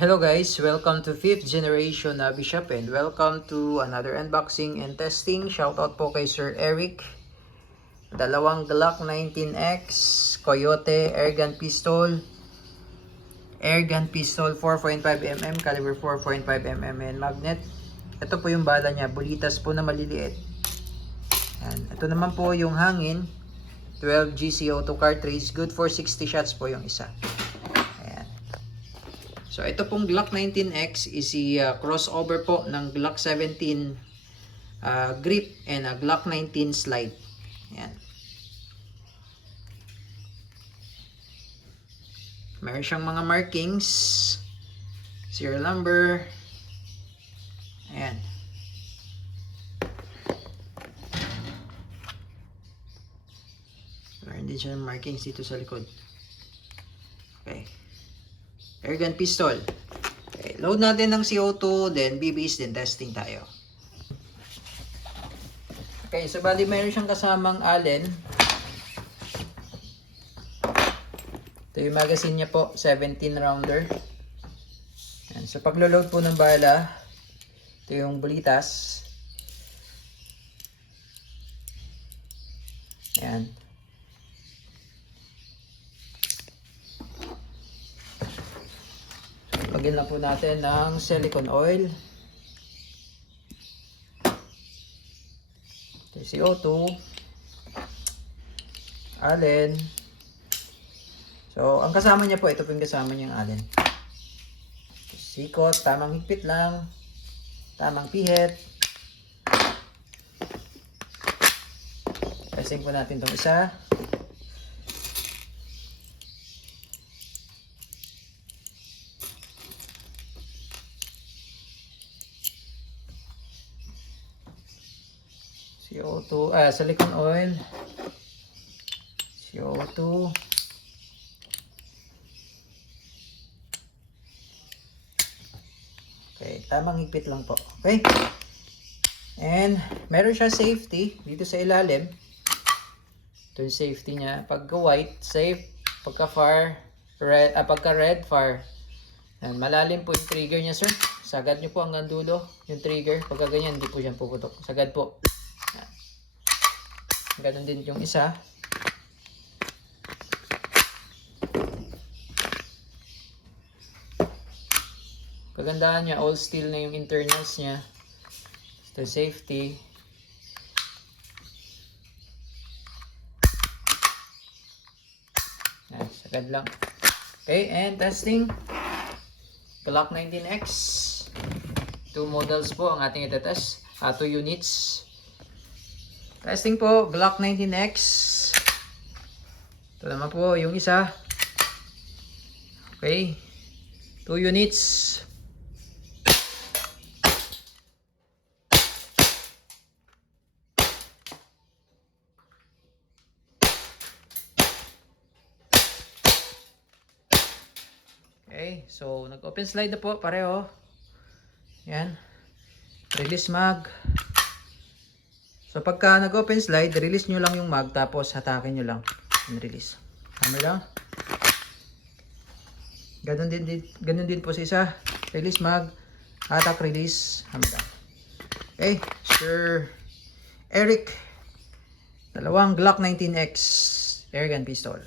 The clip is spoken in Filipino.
Hello guys, welcome to 5th generation na Bishop and welcome to another unboxing and testing. Shoutout po kay Sir Eric. Dalawang Glock 19X, Coyote Airgun Pistol 4.5mm, caliber 4.5mm and magnet. Ito po yung bala niya, bulitas po na maliliit. Yan. Ito naman po yung hangin, 12 GC02 cartridge, good for 60 shots po yung isa. So ito pong Glock 19X is crossover po ng Glock 17 grip and a Glock 19 slide. Ayan. Meron siyang mga markings, serial number. Ayan. Meron din siyang markings dito sa likod. Okay. Airgun pistol. Okay, load natin ng CO2, then BBs, then testing tayo. Okay, so bali mayroon siyang kasamang Allen. Ito yung magazine niya po, 17 rounder. Yan. So paglo-load po ng bala, ito yung bulitas. Yan. Lagyan lang po natin ng silicone oil. Ito CO2. Allen. So, ang kasama niya po, ito po yung kasama niyang Allen. Sikot, tamang higpit lang. Tamang pihit. Testing po natin itong isa. CO2, silicone oil, CO2, okay, tamang higpit lang po, okay, and meron siya safety dito sa ilalim. Ito yung safety niya, pagka white, safe, pagka far, red, pagka red, far. Yan, malalim po yung trigger niya, sir, sagad nyo po hanggang dulo yung trigger, pagka ganyan, hindi po siya puputok, sagad po. Ganun din yung isa. Kagandahan niya, all steel na yung internals niya. Ito safety. Yan, sagad lang. Okay, and testing. Glock 19X. 2 models po ang ating itetest. 2 units. Testing po, Glock 19X. Ito naman po yung isa. Okay. 2 units. Okay. So, nag-open slide na po. Pareho. Yan. Release mag. So pagka nag-open slide, release nyo lang yung mag, tapos hatakin nyo lang. Release. Hammer lang. Ganun din po sa isa. Release mag, hatak, release, hammer lang. Okay, Sir Eric. Dalawang Glock 19X Airgun Pistol.